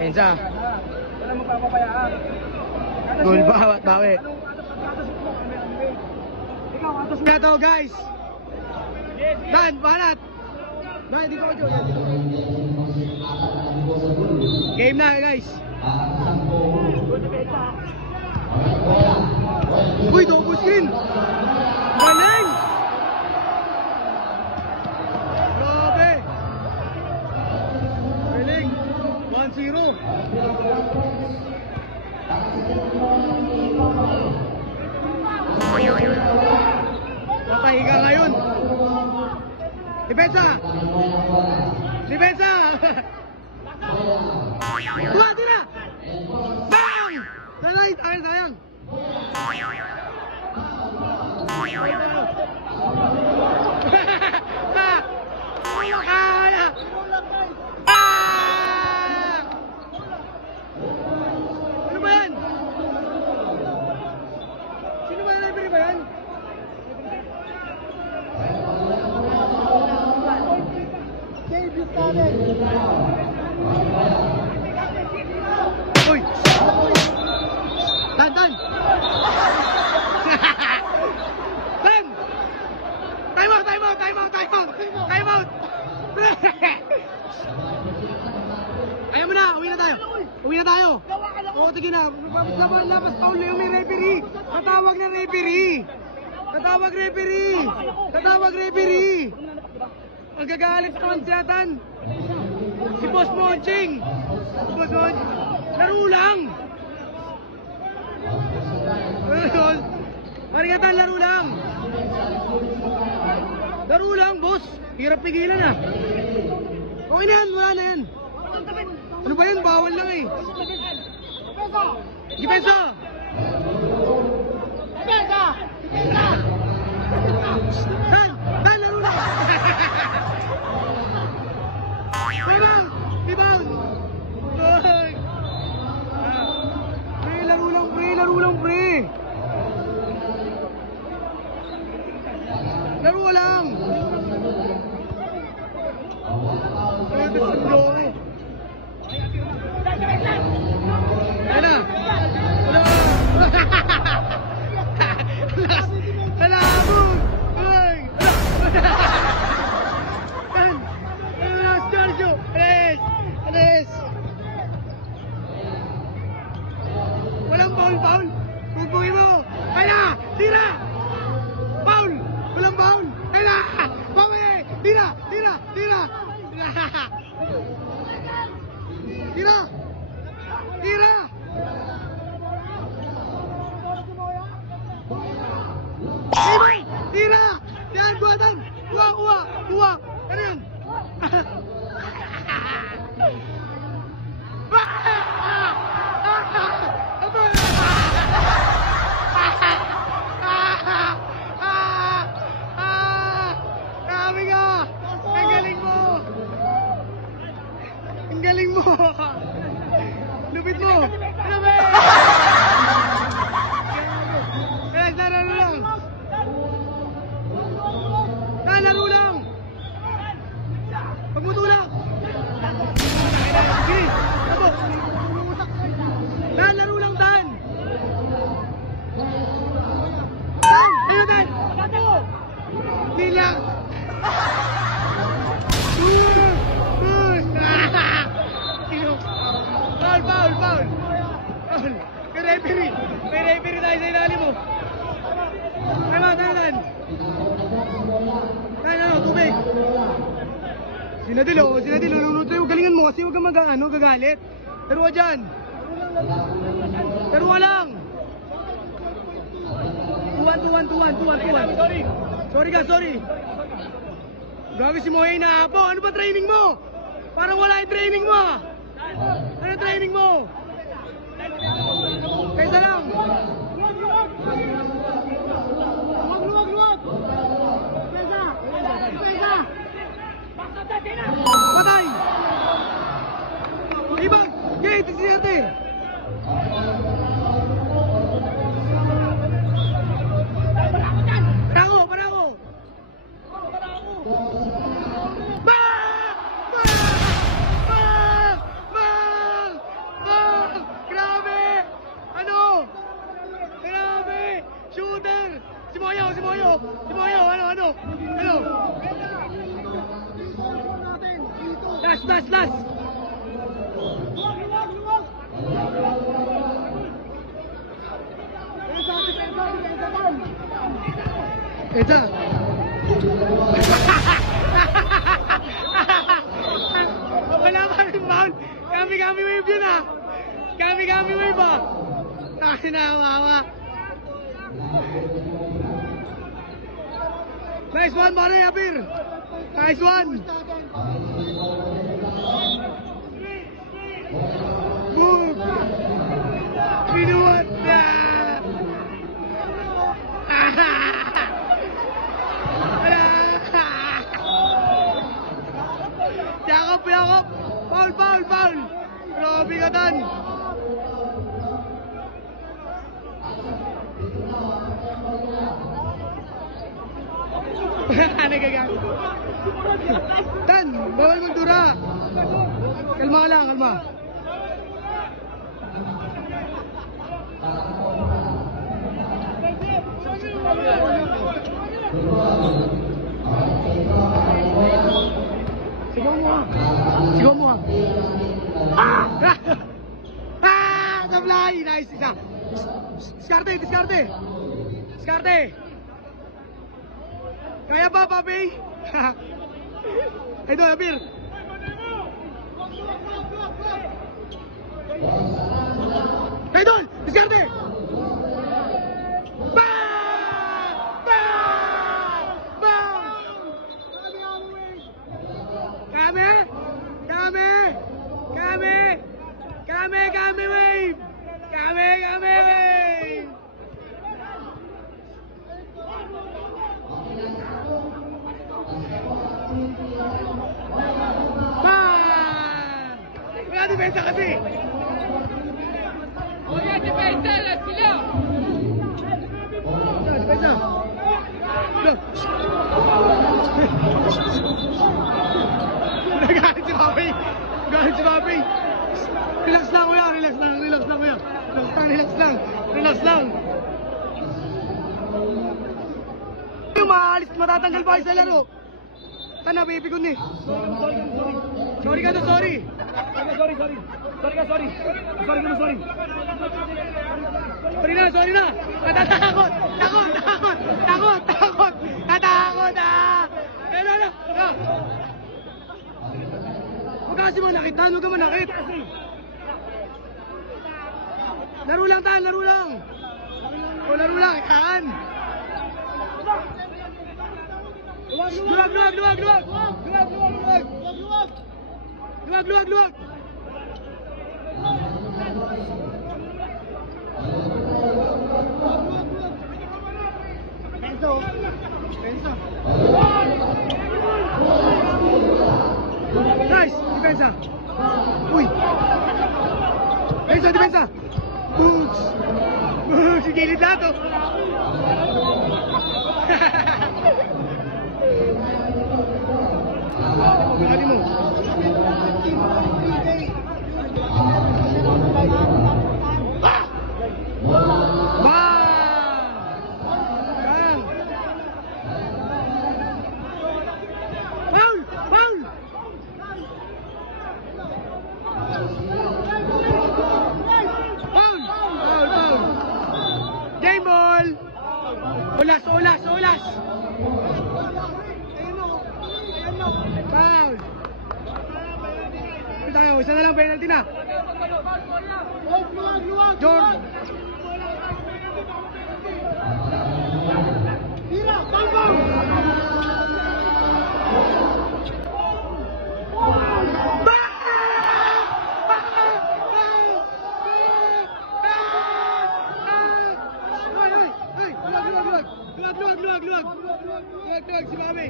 Pensa. Walang magpapabayaan. Goal bawat bawi. Ikaw, Ito guys. Dan, banat. Dan, dito ko dyan. Game na guys. Uy, double skin. Galing. Grabe. Galing. 1-0. Papahiga ngayon. Depensa! Depensa! Tuwa, tira! Sayang! Sayang! Sayang! Ano ba yan? Sino ba yung referee ba yan? Uy! Tan! Tan! Tan! Time out! Time out! Time out! Time out! Time out! Ayaw mo na! Uwi na tayo! Uwi na tayo! Oo, tigil na! Labas foul na yung may referee! Tatawag na referee! Tatawag referee! Tatawag referee! Magagalit naman siya, Tan! Si Boss Monching! Si Boss Monching! Laro lang! Marigatan, laro lang! Laro lang, boss! Hirap pigilan ah! Okay na yan, wala na yan! Ano ba yan? Bawal lang eh! Depensa! Depensa! Dan! Dan, laro lang! Parang! Rebound! Ay! Pre, laro lang, pre! Laro lang, pre! Laro lang! Ay, basta joke! Ayan na! Hala! Ay! Sergio! Alis! Alis! Walang foul! Pupungin mo! Kaya! Tira! Foul! Walang foul! Kaya! Pumay! Tira! Tira! Tira! Tira! Tira! Tira! Tira! Yan! Buhatan! Uwa! Uwa! Uwa! Ano yan? Grabe ka! Ang galing mo! Ang galing mo! Lupit mo! Ano ba? Guys, laro lang! Laro lang! Pagmutulak! Sige! Abo! Dan! Laro lang, Dan! Dan! Ayun, Dan! Hindi lang! Foul! Foul! Foul! Foul! May referee! May referee tayo sa ilalim mo! Time out! Time out! Dan! Tubig! Sinadil, luluto yung galingan mo kasi huwag kang gagalit. Pero ka dyan. Pero lang. 2-1. Sorry ka, sorry. Grabe si Moe na po. Ano ba training mo? Parang wala yung training mo. Ano training mo? Kaysa lang. Luwag. Pesa. Patay! Ibang! Gate! Ito siya natin! Parako! last. Ito. Wala pa rin foul. Kami wave yun ah. Kami wave ah. Nakinawawa. Nice one, Mare Abir. Nice one. Move. Pinuwat na. Yakap. Foul. Grabe ka dan. Nagagamit. Dan, bawal magdura. Kalma ka lang, kalma. Sigaw mo ah. Sablay! Nice isa. Diskarte. Kaya ba, papi? Ito, Abir. Idol! Diskarte! Kami wave! Kami wave! Wala depensa kasi! Wala depensa! Let's go! Depensa! Nagalit si Papi! Relax lang kuya! Relax lang! Yung maalis, matatanggal pa kayo sa laro! Tana, baby ko ni! Sorry ka to, sorry! Sorry na! Natatakot! Takot! Natakot ah! Ano? Huwag kasi manakit, huwag ka manakit! Laro lang! O, laro lang! Yan! Luwag! Penso. Nice! Depensa! Uy! Depensa! Boots! Gilid na to! Hadi mo! Game ball! Ulas! Foul! Tayo, isa na lang penalty na. Jordan! Luwag si Mami!